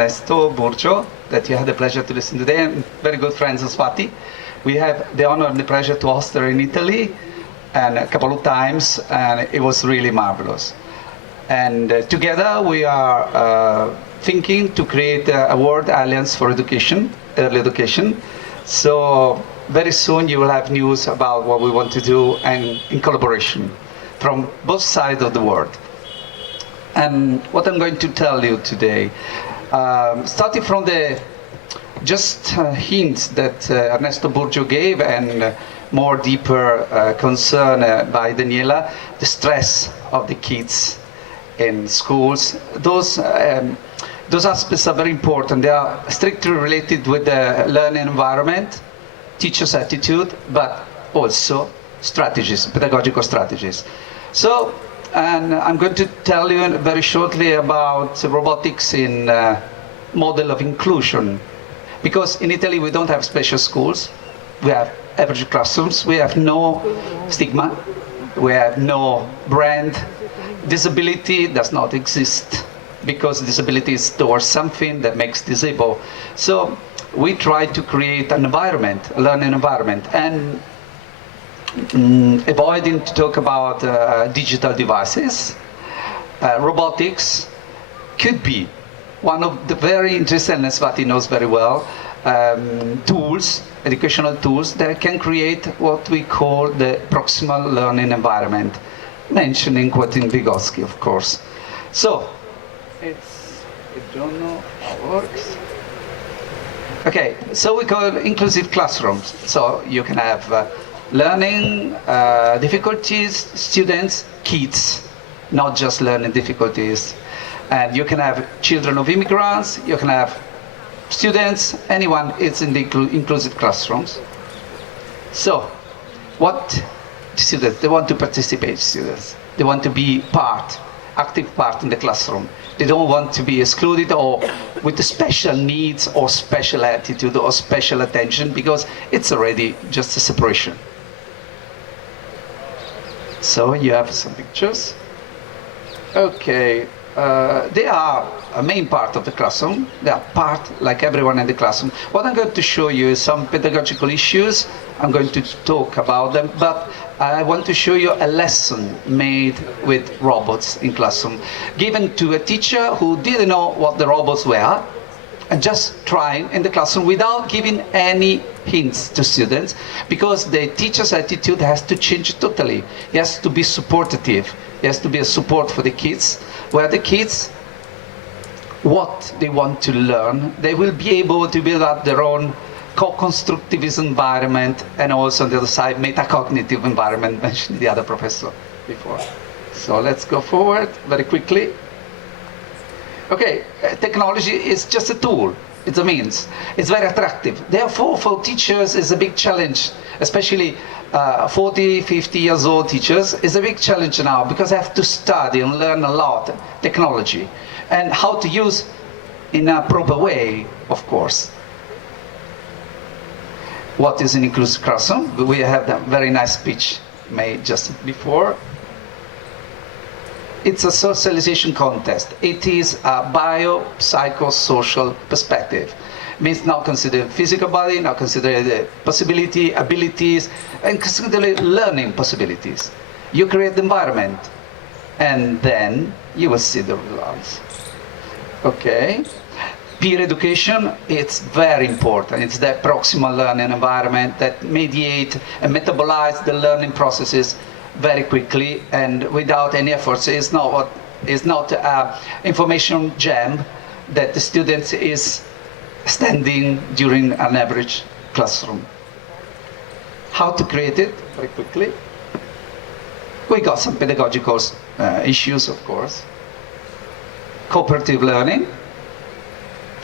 Ernesto Burgio, that you had the pleasure to listen today, and very good friends of Swati. We have the honor and the pleasure to host her in Italy and a couple of times, and it was really marvelous. And together we are thinking to create a World Alliance for Education, early education. So very soon you will have news about what we want to do, and in collaboration from both sides of the world. And what I'm going to tell you today, starting from the hints that Ernesto Burgio gave, and more deeper concern by Daniela, the stress of the kids in schools. Those aspects are very important. They are strictly related with the learning environment, teachers' attitude, but also strategies, pedagogical strategies. So, and I'm going to tell you very shortly about robotics in model of inclusion. Because in Italy we don't have special schools, we have average classrooms, we have no stigma, we have no brand. Disability does not exist, because disability is towards something that makes disabled. So we try to create an environment, a learning environment, and avoiding to talk about digital devices. Robotics could be one of the very interesting, and Svati knows very well, tools, educational tools that can create what we call the proximal learning environment, mentioning quoting Vygotsky, of course. So, I don't know how it works. Okay, so we call it inclusive classrooms. So you can have learning difficulties, students, kids, not just learning difficulties. And you can have children of immigrants, you can have students, anyone is in the inclusive classrooms. So, what students, they want to participate, students. They want to be active part in the classroom. They don't want to be excluded or with special needs or special attitude or special attention, because it's already just a separation. So you have some pictures. Okay. They are a main part of the classroom. They are part, like everyone in the classroom. What I'm going to show you is some pedagogical issues. I'm going to talk about them, but I want to show you a lesson made with robots in classroom, given to a teacher who didn't know what the robots were, and just trying in the classroom without giving any hints to students, because the teacher's attitude has to change totally. He has to be supportive. He has to be a support for the kids, where the kids, what they want to learn, they will be able to build up their own co-constructivist environment, and also on the other side, metacognitive environment, mentioned the other professor before. So let's go forward very quickly. Okay, technology is just a tool. It's a means. It's very attractive. Therefore, for teachers, it's a big challenge, especially 40, 50 years old teachers. It's a big challenge now, because they have to study and learn a lot technology and how to use in a proper way, of course. What is an inclusive classroom? We have that very nice speech made just before. It's a socialization contest. It is a bio-psychosocial perspective. It means not consider physical body, not consider the possibility, abilities, and consider learning possibilities. You create the environment, and then you will see the results. Okay. Peer education, it's very important. It's that proximal learning environment that mediate and metabolize the learning processes very quickly and without any efforts. It's not information jam that the student is standing during an average classroom. How to create it? Very quickly. We got some pedagogical issues, of course. Cooperative learning.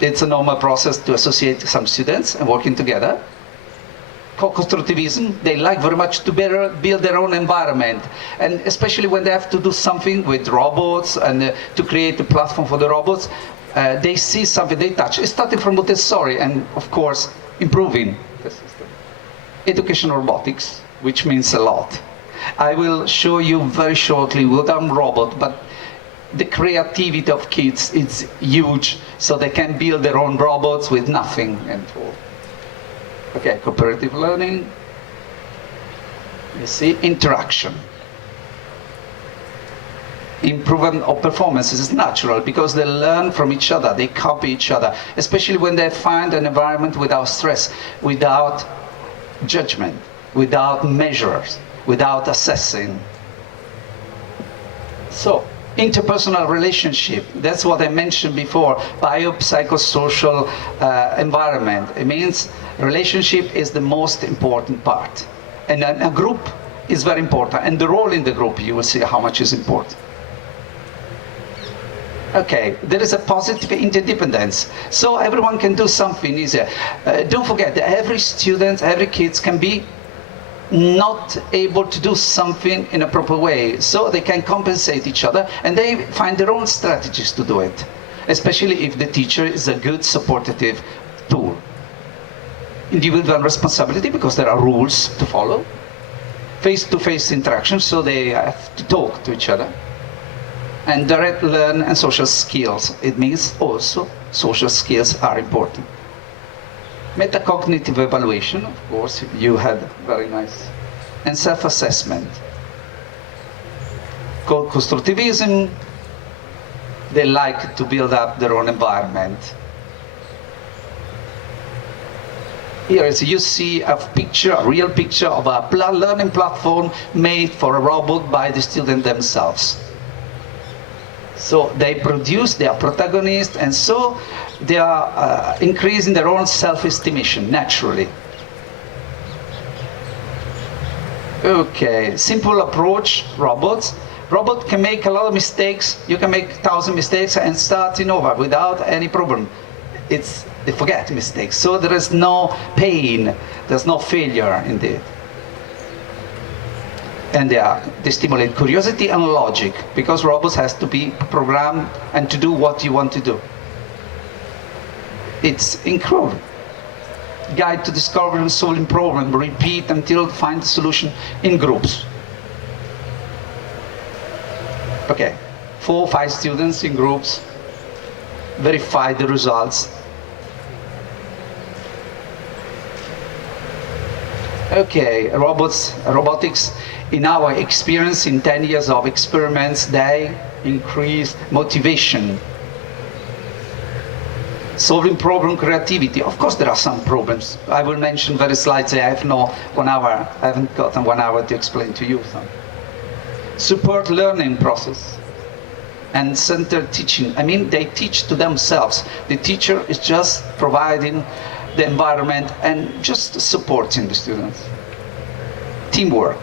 It's a normal process to associate some students and working together. Co-constructivism, they like very much to build their own environment, and especially when they have to do something with robots and to create a platform for the robots, they see something, they touch. It's starting from Montessori and, of course, improving the system. Educational robotics, which means a lot. I will show you very shortly what I'm robot, but The creativity of kids is huge, so they can build their own robots with nothing. Okay, cooperative learning. You see, interaction. Improvement of performances is natural because they learn from each other, they copy each other, especially when they find an environment without stress, without judgment, without measures, without assessing. So, interpersonal relationship, that's what I mentioned before, biopsychosocial environment. It means relationship is the most important part. And a group is very important, and the role in the group, you will see how much is important. Okay, there is a positive interdependence, so everyone can do something easier. Don't forget that every student, every kid can be not able to do something in a proper way, so they can compensate each other and they find their own strategies to do it, especially if the teacher is a good supportive tool. Individual responsibility, because there are rules to follow. Face-to-face interaction, so they have to talk to each other. And direct learn and social skills. It means also social skills are important. Metacognitive evaluation, of course, you had very nice. And self-assessment. Constructivism, they like to build up their own environment. Here is, you see a picture, a real picture of a learning platform made for a robot by the student themselves. So they produce, they are protagonists, and so they are increasing their own self-estimation naturally. Okay, simple approach, robots. Robot can make a lot of mistakes. You can make 1,000 mistakes and starting over without any problem. They forget mistakes, so there is no pain, there's no failure indeed. And they stimulate curiosity and logic, because robots has to be programmed and to do what you want to do. It's incredible. Guide to discover and solving problem, repeat until find the solution in groups. Okay, 4 or 5 students in groups, verify the results. Okay, robotics, in our experience, in 10 years of experiments, they increase motivation. Solving problem, creativity. Of course, there are some problems. I will mention very slides. I have no 1 hour. I haven't gotten 1 hour to explain to you some. Support learning process and centered teaching. I mean, they teach to themselves. The teacher is just providing the environment and just supporting the students. Teamwork.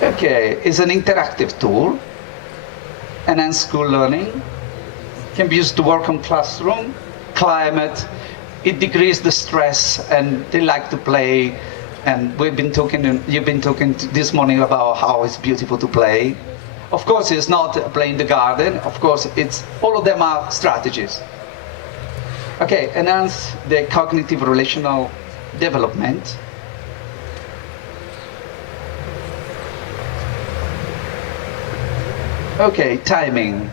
Okay, it's an interactive tool. Enhanced school learning. Can be used to work on classroom, climate. It decreases the stress, and they like to play. And you've been talking this morning about how it's beautiful to play. Of course, it's not play in the garden. Of course, all of them are strategies. Okay, enhance the cognitive relational development. Okay, timing.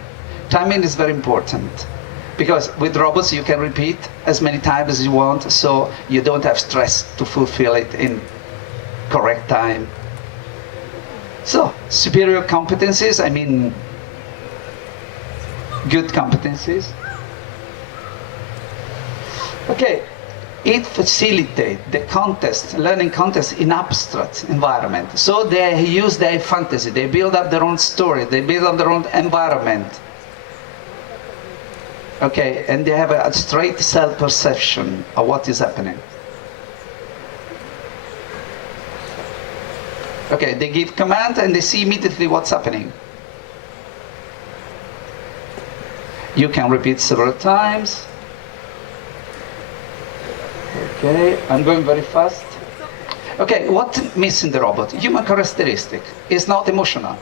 Timing is very important, because with robots you can repeat as many times as you want, so you don't have stress to fulfill it in correct time. So, superior competencies, I mean good competencies. Okay, it facilitates the learning contest in abstract environment. So they use their fantasy, they build up their own story, they build up their own environment. Okay, and they have a straight self-perception of what is happening. Okay, they give command and they see immediately what's happening. You can repeat several times. Okay, I'm going very fast. Okay, what's missing the robot? Human characteristic. It's not emotional.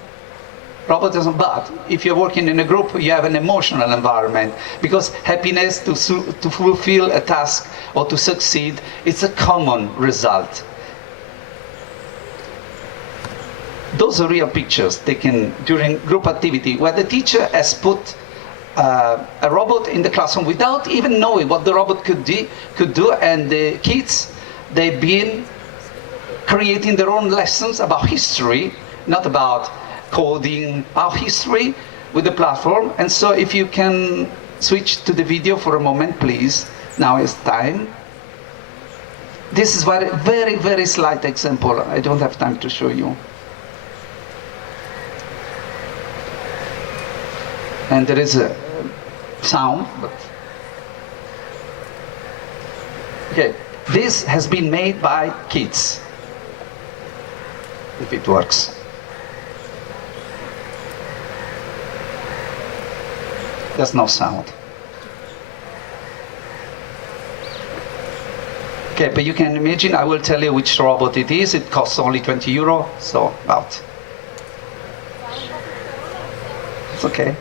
Robot isn't bad. If you're working in a group, you have an emotional environment, because happiness to fulfill a task or to succeed, it's a common result. those are real pictures taken during group activity where the teacher has put a robot in the classroom without even knowing what the robot could do, and the kids, they've been creating their own lessons about history, not about coding, our history with the platform. And so if you can switch to the video for a moment, please. Now is time. This is very, very, very slight example. I don't have time to show you. And there is a sound, but okay. This has been made by kids. If it works. There's no sound. Okay, but you can imagine, I will tell you which robot it is. It costs only 20 euro, so about. It's okay.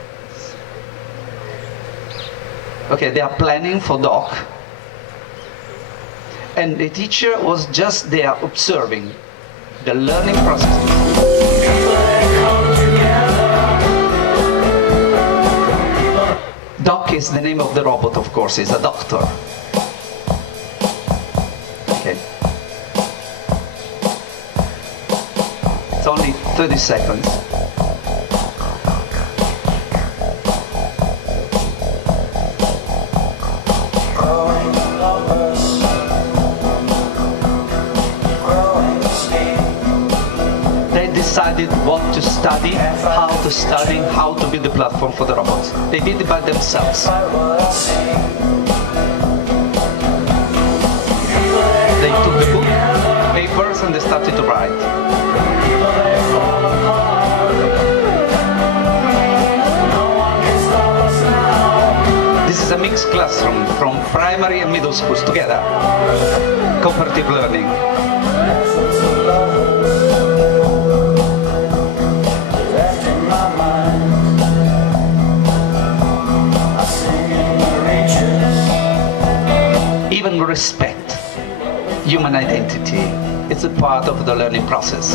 Okay, they are planning for doc. And the teacher was just there observing the learning process. Doc is the name of the robot, of course, he's a doctor. Okay. It's only 30 seconds. Decided what to study, how to build the platform for the robots. They did it by themselves. They took the book, papers, and they started to write. This is a mixed classroom from primary and middle schools together. Cooperative learning. Even respect human identity. It's a part of the learning process.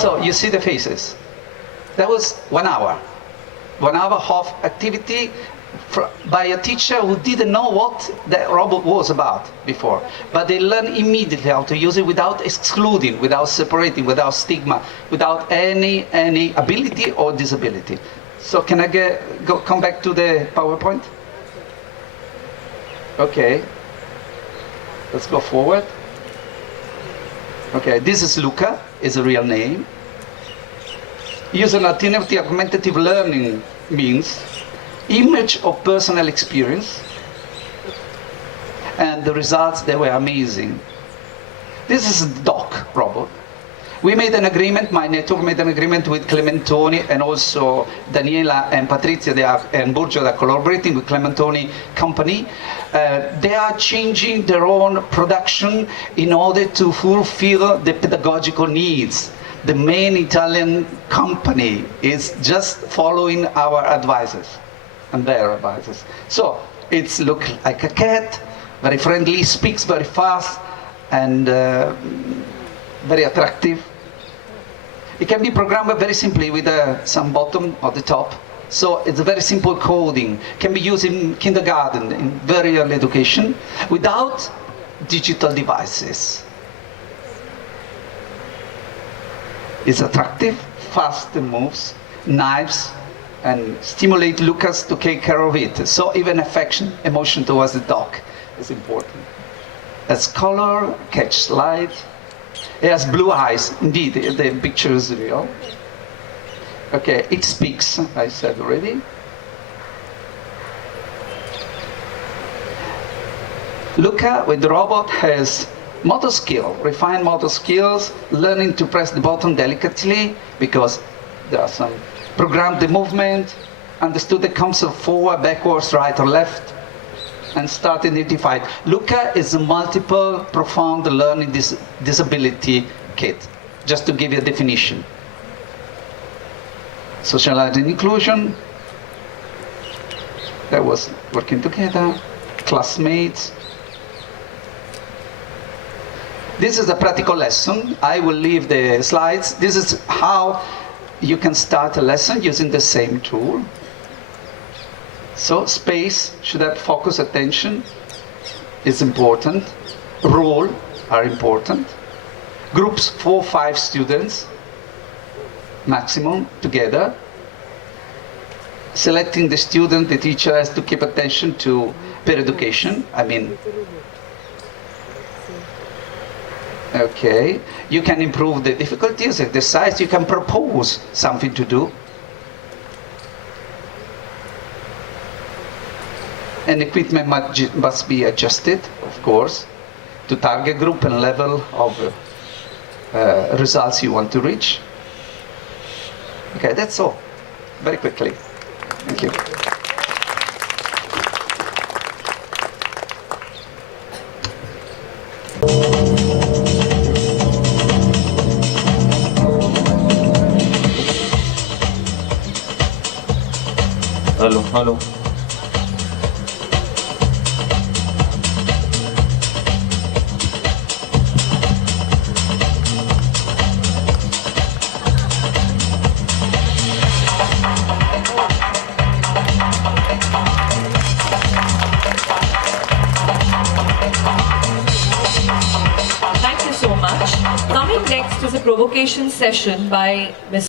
So you see the faces. That was 1 hour. 1 hour of activity by a teacher who didn't know what the robot was about before. But they learned immediately how to use it without excluding, without separating, without stigma, without any ability or disability. So can I come back to the PowerPoint? Okay. Let's go forward. Okay, this is Luca, is a real name. Using alternative augmentative learning means image of personal experience, and the results, they were amazing. This is a doc robot. We made an agreement, my network made an agreement with Clementoni, and also Daniela and Patrizia and Burgio, they are collaborating with Clementoni company. They are changing their own production in order to fulfill the pedagogical needs. The main Italian company is just following our advisors and their advisors. So it's look like a cat, very friendly, speaks very fast, and very attractive. It can be programmed very simply with some button at the top. So it's a very simple coding. Can be used in kindergarten, in very early education, without digital devices. It's attractive, fast moves, knives, and stimulate Lucas to take care of it. So even affection, emotion towards the dog is important. As color, catch light. It has blue eyes. Indeed, the picture is real. Okay, it speaks, I said already. Luca with the robot has motor skill, refined motor skills, learning to press the button delicately because there are some programmed the movement, understood the concept forward, backwards, right or left, and start identified. Luca is a multiple profound learning disability kit, just to give you a definition. Socialized inclusion, that was working together, classmates. This is a practical lesson. I will leave the slides. This is how you can start a lesson using the same tool. So space should have focus, attention is important. Role are important. Groups 4 or 5 students maximum together. Selecting the student, the teacher has to keep attention to peer education. Okay, you can improve the difficulties, exercise, you can propose something to do. And equipment must be adjusted, of course, to target group and level of results you want to reach. Okay, that's all. Very quickly. Thank you. Hello. Thank you so much. Coming next is a provocation session by Ms.